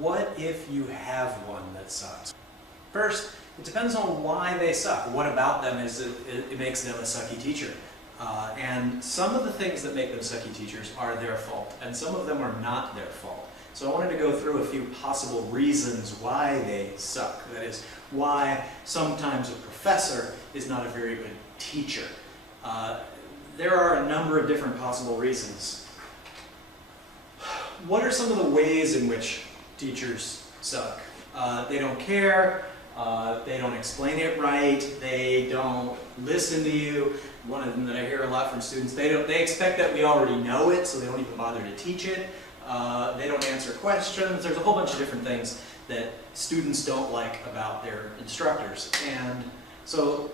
What if you have one that sucks? First, it depends on why they suck. What about them is it makes them a sucky teacher. And some of the things that make them sucky teachers are their fault, and some of them are not their fault. So I wanted to go through a few possible reasons why they suck. That is, why sometimes a professor is not a very good teacher. There are a number of different possible reasons. What are some of the ways in which teachers suck? They don't care, they don't explain it right, they don't listen to you. One of them that I hear a lot from students, they expect that we already know it, so they don't even bother to teach it. They don't answer questions. There's a whole bunch of different things that students don't like about their instructors. And so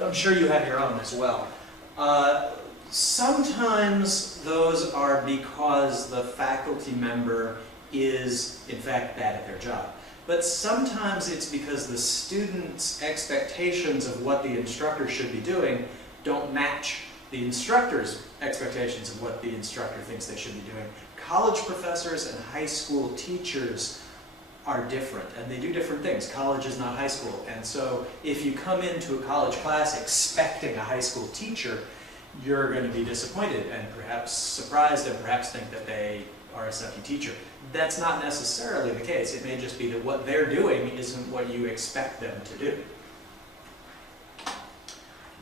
I'm sure you have your own as well. Sometimes those are because the faculty member is, in fact, bad at their job. But sometimes it's because the students' expectations of what the instructor should be doing don't match the instructor's expectations of what the instructor thinks they should be doing. College professors and high school teachers are different, and they do different things. College is not high school, and so if you come into a college class expecting a high school teacher, you're going to be disappointed and perhaps surprised and perhaps think that they are a sucky teacher. That's not necessarily the case. It may just be that what they're doing isn't what you expect them to do.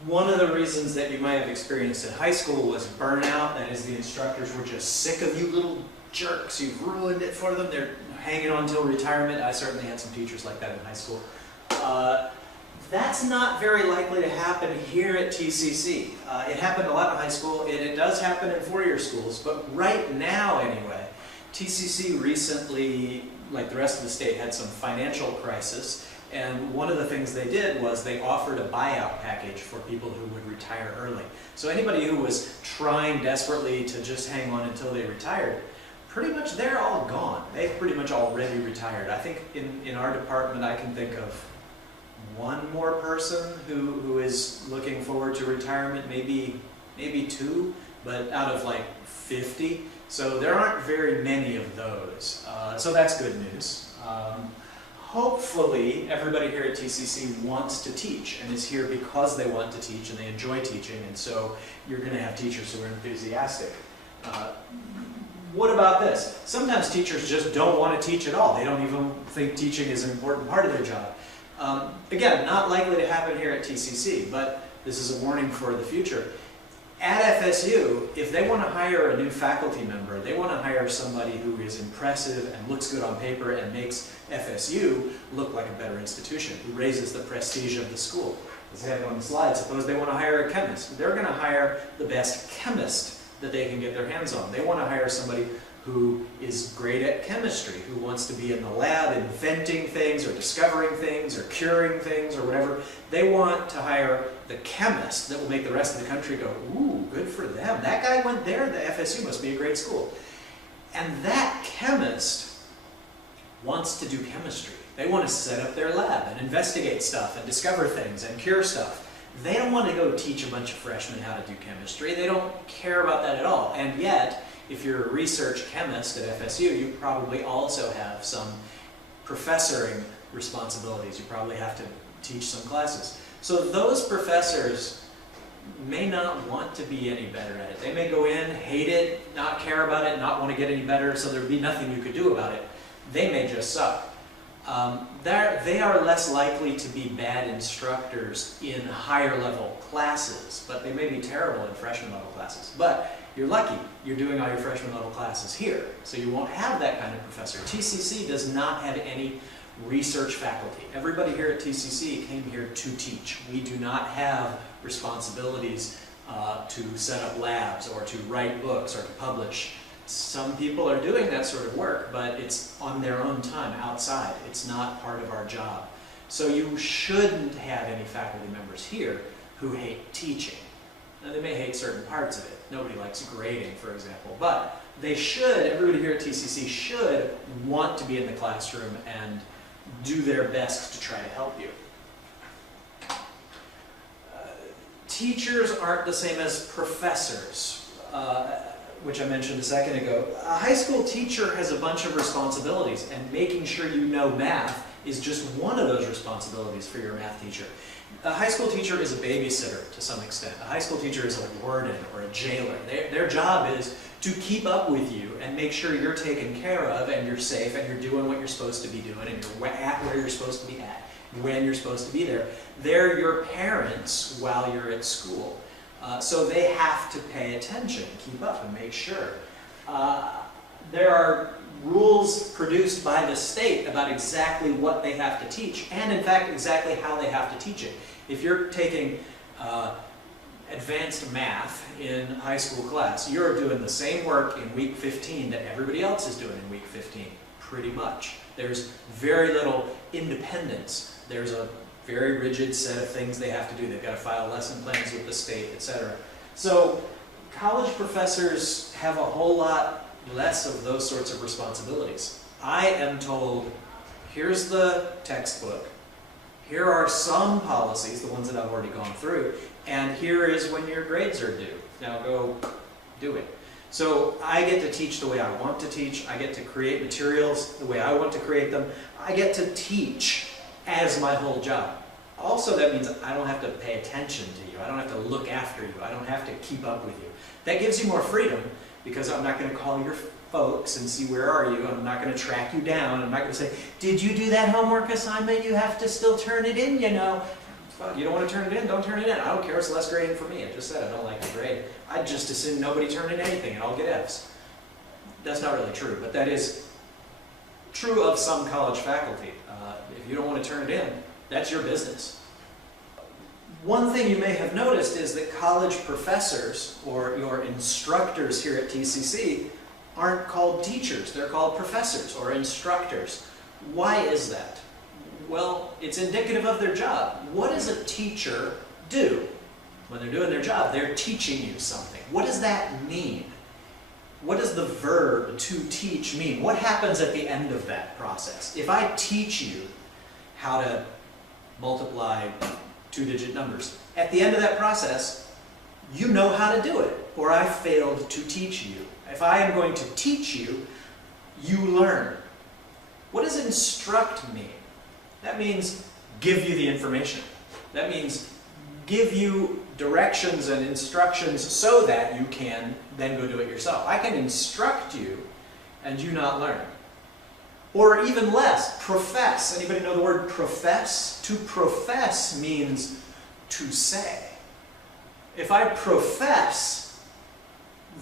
One of the reasons that you might have experienced in high school was burnout. That is, the instructors were just sick of you little jerks. You've ruined it for them. They're hanging on until retirement. I certainly had some teachers like that in high school. That's not very likely to happen here at TCC. It happened a lot in high school, and it does happen in four-year schools, but right now anyway, TCC recently, like the rest of the state, had some financial crisis, and one of the things they did was they offered a buyout package for people who would retire early. So anybody who was trying desperately to just hang on until they retired, pretty much they're all gone. They've pretty much already retired. I think in our department I can think of one more person who is looking forward to retirement, maybe two, but out of like 50. So there aren't very many of those. So that's good news. Hopefully everybody here at TCC wants to teach and is here because they want to teach and they enjoy teaching, and so you're going to have teachers who are enthusiastic. What about this? Sometimes teachers just don't want to teach at all. They don't even think teaching is an important part of their job. Again, not likely to happen here at TCC, but this is a warning for the future. At FSU, if they want to hire a new faculty member, they want to hire somebody who is impressive and looks good on paper and makes FSU look like a better institution, who raises the prestige of the school. As I have on the slide, suppose they want to hire a chemist. They're going to hire the best chemist that they can get their hands on. They want to hire somebody who is great at chemistry, who wants to be in the lab inventing things or discovering things or curing things or whatever. They want to hire the chemist that will make the rest of the country go, ooh, good for them. That guy went there, the FSU must be a great school. And that chemist wants to do chemistry. They want to set up their lab and investigate stuff and discover things and cure stuff. They don't want to go teach a bunch of freshmen how to do chemistry. They don't care about that at all. And yet, if you're a research chemist at FSU, you probably also have some professoring responsibilities. You probably have to teach some classes. So those professors may not want to be any better at it. They may go in, hate it, not care about it, not want to get any better, so there'd be nothing you could do about it. They may just suck. They are less likely to be bad instructors in higher level classes, but they may be terrible in freshman level classes. But you're lucky, you're doing all your freshman level classes here, so you won't have that kind of professor. TCC does not have any research faculty. Everybody here at TCC came here to teach. We do not have responsibilities to set up labs or to write books or to publish. Some people are doing that sort of work, but it's on their own time outside. It's not part of our job. So you shouldn't have any faculty members here who hate teaching. Now, they may hate certain parts of it. Nobody likes grading, for example, but they should, everybody here at TCC should want to be in the classroom and do their best to try to help you. Teachers aren't the same as professors. which I mentioned a second ago, a high school teacher has a bunch of responsibilities, and making sure you know math is just one of those responsibilities for your math teacher. A high school teacher is a babysitter to some extent. A high school teacher is a warden or a jailer. Their job is to keep up with you and make sure you're taken care of and you're safe and you're doing what you're supposed to be doing and you're at where you're supposed to be at, when you're supposed to be there. They're your parents while you're at school. So they have to pay attention, keep up, and make sure. There are rules produced by the state about exactly what they have to teach, and in fact, exactly how they have to teach it. If you're taking advanced math in high school class, you're doing the same work in week 15 that everybody else is doing in week 15, pretty much. There's very little independence. There's a very rigid set of things they have to do. They've got to file lesson plans with the state, etc. So college professors have a whole lot less of those sorts of responsibilities. I am told, here's the textbook, here are some policies, the ones that I've already gone through, and here is when your grades are due. Now go do it. So I get to teach the way I want to teach. I get to create materials the way I want to create them. I get to teach as my whole job. Also, that means I don't have to pay attention to you. I don't have to look after you. I don't have to keep up with you. That gives you more freedom because I'm not going to call your folks and see where are you. I'm not going to track you down. I'm not going to say, did you do that homework assignment? You have to still turn it in, you know. Well, you don't want to turn it in? Don't turn it in. I don't care. It's less grading for me. I just said I don't like the grade. I'd just assume nobody turn in anything and I'll get Fs. That's not really true, but that is true of some college faculty. If you don't want to turn it in, that's your business. One thing you may have noticed is that college professors, or your instructors here at TCC, aren't called teachers. They're called professors or instructors. Why is that? Well, it's indicative of their job. What does a teacher do? When they're doing their job, they're teaching you something. What does that mean? What does the verb to teach mean? What happens at the end of that process? If I teach you how to multiply two-digit numbers, at the end of that process, you know how to do it, or I failed to teach you. If I am going to teach you, you learn. What does instruct mean? That means give you the information. That means give you directions and instructions so that you can then go do it yourself. I can instruct you and you not learn. Or even less, profess. Anybody know the word profess? To profess means to say. If I profess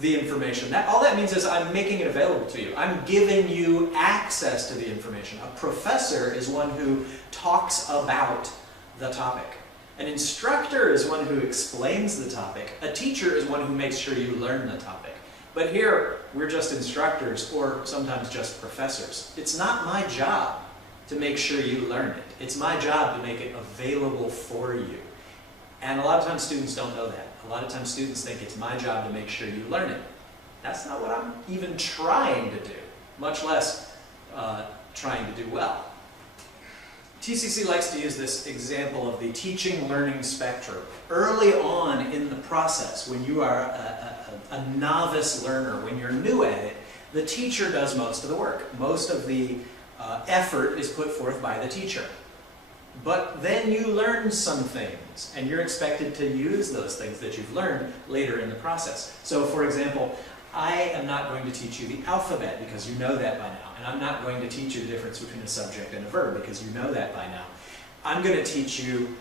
the information, all that means is I'm making it available to you. I'm giving you access to the information. A professor is one who talks about the topic. An instructor is one who explains the topic. A teacher is one who makes sure you learn the topic. But here, we're just instructors, or sometimes just professors. It's not my job to make sure you learn it. It's my job to make it available for you. And a lot of times students don't know that. A lot of times students think it's my job to make sure you learn it. That's not what I'm even trying to do, much less trying to do well. TCC likes to use this example of the teaching-learning spectrum. Early on in the process, when you are a novice learner, when you're new at it, the teacher does most of the work. Most of the effort is put forth by the teacher. But then you learn some things, and you're expected to use those things that you've learned later in the process. So, for example, I am not going to teach you the alphabet because you know that by now. And I'm not going to teach you the difference between a subject and a verb because you know that by now. I'm going to teach you,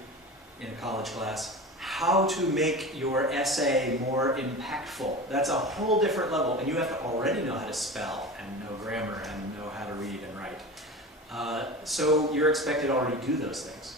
in a college class, how to make your essay more impactful. That's a whole different level, and you have to already know how to spell and know grammar and know how to read and write. So you're expected to already do those things.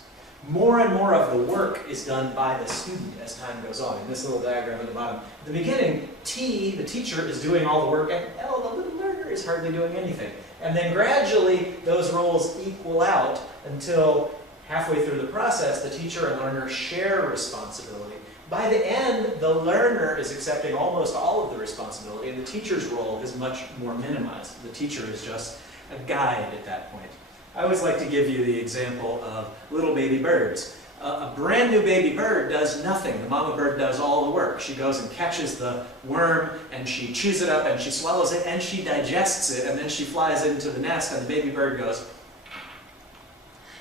More and more of the work is done by the student as time goes on. In this little diagram at the bottom, at the beginning, T, the teacher, is doing all the work, and L, the little learner, is hardly doing anything. And then gradually, those roles equal out until halfway through the process, the teacher and learner share responsibility. By the end, the learner is accepting almost all of the responsibility, and the teacher's role is much more minimized. The teacher is just a guide at that point. I always like to give you the example of little baby birds. A brand new baby bird does nothing. The mama bird does all the work. She goes and catches the worm, and she chews it up, and she swallows it, and she digests it, and then she flies into the nest, and the baby bird goes.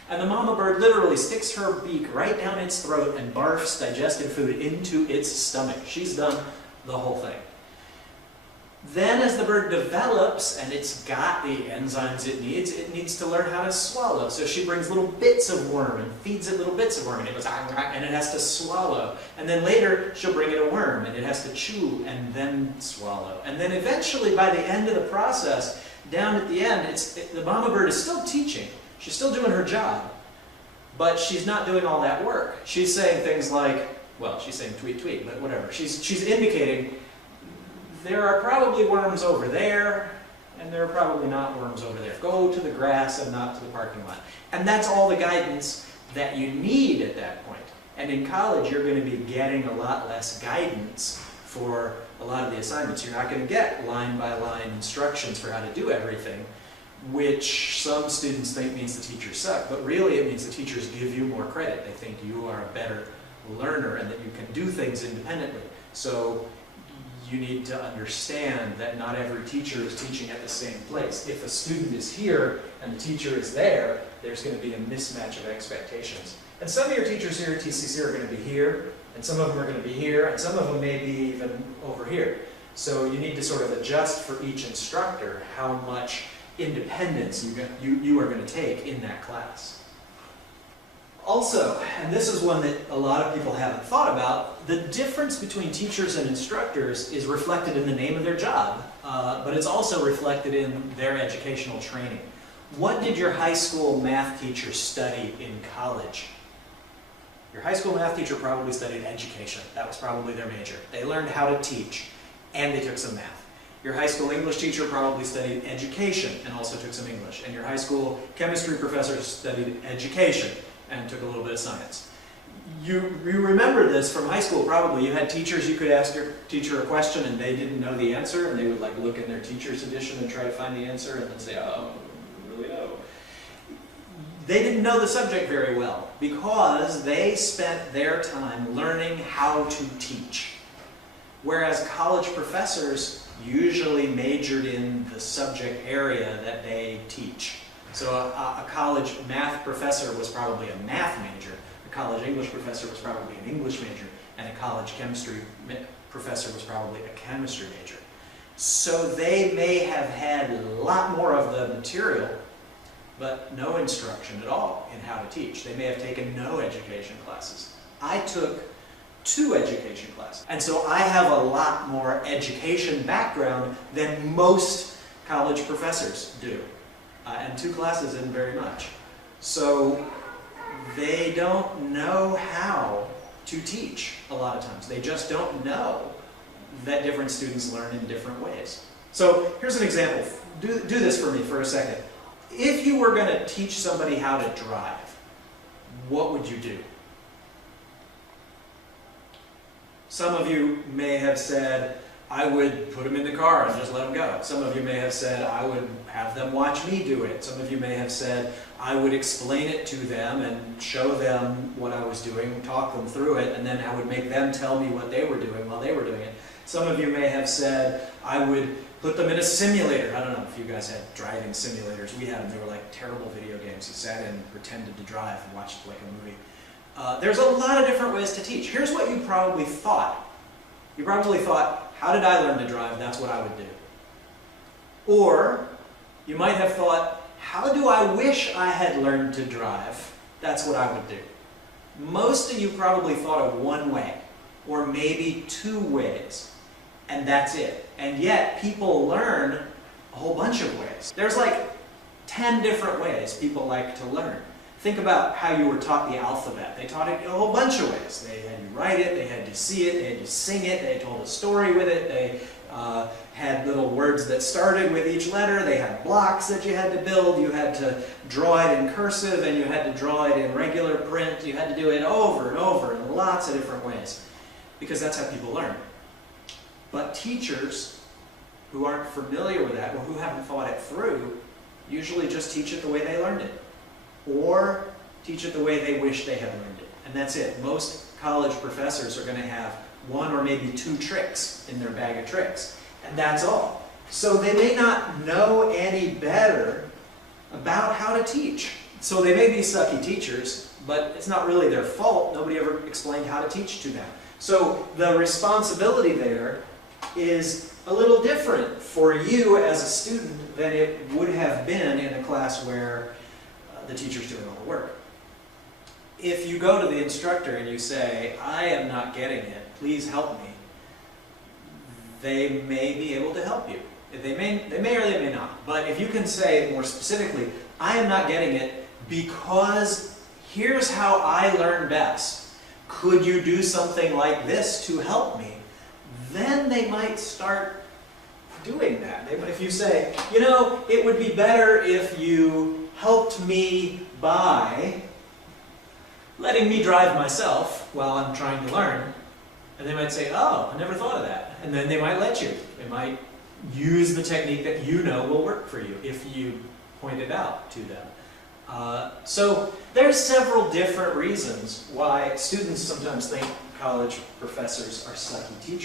And the mama bird literally sticks her beak right down its throat and barfs digested food into its stomach. She's done the whole thing. Then as the bird develops and it's got the enzymes it needs to learn how to swallow. So she brings little bits of worm and feeds it little bits of worm, and it goes, and it has to swallow. And then later she'll bring it a worm and it has to chew and then swallow. And then eventually by the end of the process, down at the end, the mama bird is still teaching. She's still doing her job, but she's not doing all that work. She's saying things like, well, she's saying tweet, tweet, but whatever. She's indicating there are probably worms over there, and there are probably not worms over there. Go to the grass and not to the parking lot. And that's all the guidance that you need at that point. And in college, you're going to be getting a lot less guidance for a lot of the assignments. You're not going to get line-by-line instructions for how to do everything, which some students think means the teachers suck, but really it means the teachers give you more credit. They think you are a better learner and that you can do things independently. So you need to understand that not every teacher is teaching at the same place. If a student is here and the teacher is there, there's going to be a mismatch of expectations. And some of your teachers here at TCC are going to be here, and some of them are going to be here, and some of them may be even over here. So you need to sort of adjust for each instructor how much independence you are going to take in that class. Also, and this is one that a lot of people haven't thought about, the difference between teachers and instructors is reflected in the name of their job, but it's also reflected in their educational training. What did your high school math teacher study in college? Your high school math teacher probably studied education. That was probably their major. They learned how to teach, and they took some math. Your high school English teacher probably studied education and also took some English. And your high school chemistry professor studied education and took a little bit of science. You remember this from high school probably. You had teachers, you could ask your teacher a question and they didn't know the answer, and they would like look in their teacher's edition and try to find the answer and then say, oh, really no. They didn't know the subject very well because they spent their time learning how to teach. Whereas college professors usually majored in the subject area that they teach. So a college math professor was probably a math major, a college English professor was probably an English major, and a college chemistry professor was probably a chemistry major. So they may have had a lot more of the material, but no instruction at all in how to teach. They may have taken no education classes. I took 2 education classes, and so I have a lot more education background than most college professors do. And 2 classes isn't very much. So they don't know how to teach a lot of times. They just don't know that different students learn in different ways. So here's an example. Do this for me for a second. If you were going to teach somebody how to drive, what would you do? Some of you may have said, I would put them in the car and just let them go. Some of you may have said, I would have them watch me do it. Some of you may have said, I would explain it to them and show them what I was doing, talk them through it, and then I would make them tell me what they were doing while they were doing it. Some of you may have said, I would put them in a simulator. I don't know if you guys had driving simulators. We had them. They were like terrible video games. You sat in and pretended to drive and watched like a movie. There's a lot of different ways to teach. Here's what you probably thought. You probably thought, how did I learn to drive? That's what I would do. Or you might have thought, how do I wish I had learned to drive? That's what I would do. Most of you probably thought of one way, or maybe 2 ways, and that's it. And yet people learn a whole bunch of ways. There's like 10 different ways people like to learn. Think about how you were taught the alphabet. They taught it a whole bunch of ways. They had you write it, they had you see it, they had you sing it, they told a story with it, they had little words that started with each letter, they had blocks that you had to build, you had to draw it in cursive, and you had to draw it in regular print, you had to do it over and over in lots of different ways, because that's how people learn. But teachers who aren't familiar with that, or who haven't thought it through, usually just teach it the way they learned it. Or teach it the way they wish they had learned it. and that's it. Most college professors are going to have one or maybe two tricks in their bag of tricks, and that's all. So they may not know any better about how to teach. So they may be sucky teachers, but it's not really their fault. Nobody ever explained how to teach to them. So the responsibility there is a little different for you as a student than it would have been in a class where the teacher's doing all the work. If you go to the instructor and you say, I am not getting it, please help me, they may be able to help you. They may or they may not. But if you can say more specifically, I am not getting it because here's how I learn best. Could you do something like this to help me? Then they might start doing that. If you say, you know, it would be better if you helped me by letting me drive myself while I'm trying to learn, and they might say, oh, I never thought of that. And then they might let you. They might use the technique that you know will work for you if you point it out to them. So there's several different reasons why students sometimes think college professors are sucky teachers.